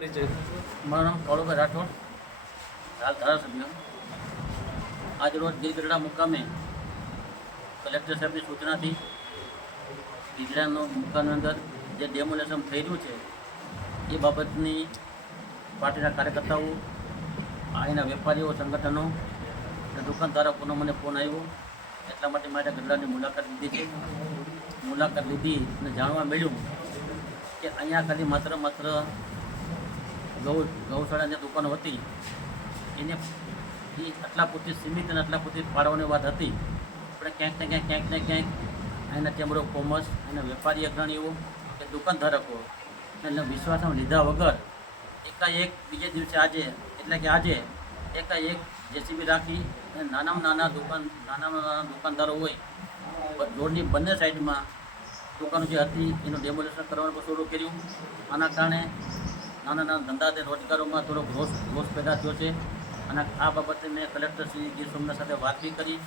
મારું નામ કાળુભાઈ રાઠોડ, હાલ ધારાસભ્ય. આજ રોજ ગીરગઢડા મુકામે કલેક્ટર સાહેબની સૂચનાથી ગીરગઢડાનો મુકામની અંદર જે ડેમોલેશન થઈ રહ્યું છે એ બાબતની પાર્ટીના કાર્યકર્તાઓ, અહીંના વેપારીઓ, સંગઠનો અને દુકાનધારકોનો મને ફોન આવ્યો. એટલા માટે મારે ગઢડાની મુલાકાત લીધી છે. મુલાકાત લીધી અને જાણવા મળ્યું કે અહીંયા ખાલી માત્ર ગૌશાળાની દુકાનો હતી એને એ આટલા પૂરતી સીમિત અને આટલા પૂરતી ફાળવવાની વાત હતી. પણ ક્યાંક ને ક્યાંક અહીંના ચેમ્બર ઓફ કોમર્સ અને વેપારી અગ્રણીઓ કે દુકાનધારકો એને વિશ્વાસમાં લીધા વગર એકાએક બીજે દિવસે આજે એકાએક જેસીબી રાખી અને નાના દુકાનદારો હોય રોડની બંને સાઈડમાં દુકાનો જે હતી એનું ડેમોલેશન કરવાનું શરૂ કર્યું. આના કારણે નાના ધંધા રોજગારોમાં થોડોક રોષ પેદા થયો છે. અને આ બાબતે મેં કલેક્ટર શ્રી ગીર સોમનાથ સાથે વાત બી કરી.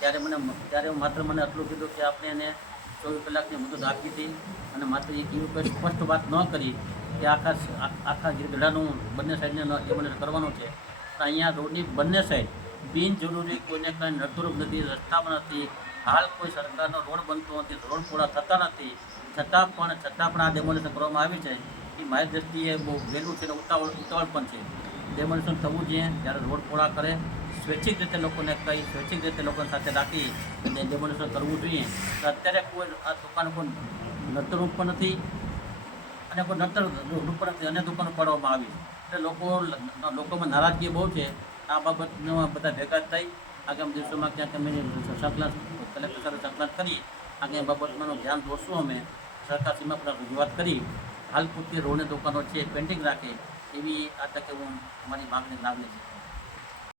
ત્યારે માત્ર મને આટલું કીધું કે આપણે એને 24 કલાકની મુદત આપી હતી અને માત્ર એવી કોઈ સ્પષ્ટ વાત ન કરી કે આખા ગીરગઢડાનું બંને સાઈડને ડેમોલેશન કરવાનું છે. પણ અહીંયા રોડની બંને સાઈડ બિનજરૂરી કોઈને કાંઈ નડતરૂપ નથી, રસ્તામાં નથી, હાલ કોઈ સરકારનો રોડ બનતો નથી, રોડ પૂરા થતા નથી, છતાં પણ આ ડેમોલેશન કરવામાં આવી છે. એ મારી દૃષ્ટિએ બહુ વહેલું છે અને ઉતાવળ પણ છે. ડેમોલેશન થવું જોઈએ. જ્યારે રોડ પૂરા કરે સ્વૈચ્છિક રીતે લોકોને કહી, સ્વૈચ્છિક રીતે લોકોની સાથે રાખી અને ડેમોલેશન કરવું જોઈએ. તો અત્યારે કોઈ આ દુકાન કોઈ નડતરૂપ પણ નથી અને કોઈ નડતરૂપ પણ નથી અને દુકાનો પાડવામાં આવી. એટલે લોકોમાં નારાજગી બહુ છે. આ બાબતમાં બધા ભેગા થઈ આગામી દિવસોમાં ક્યાંક અમે કલેક્ટર સાથે સંકલન કરી આગળ એ બાબતમાં ધ્યાન દોરશું. અમે સરકારશ્રીમાં પણ રજૂઆત કરી હાલ પૂરતી રોડની દુકાનો છે પેન્ડિંગ રાખે એવી આ તકે હું અમારી માગણી છે.